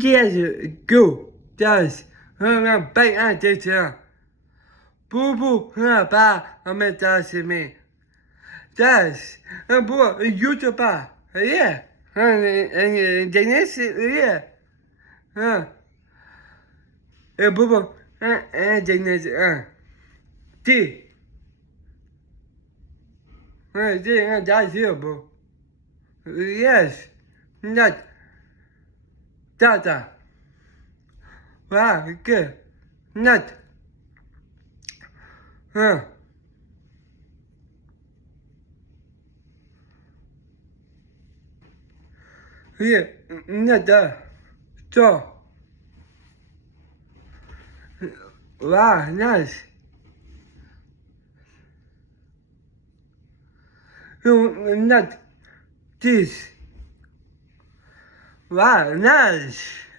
Yes, go. Yes. Bang out this here. Booboo, ba, that's me. Yes. Boy, YouTube, yeah. And Dennis, yeah. Booboo, Dennis, T. That's here, boo. Yes. Not. Tata. Wow, good. Not. Huh. Yeah, not that. So. Wow, nice. Not this. Wow, nice.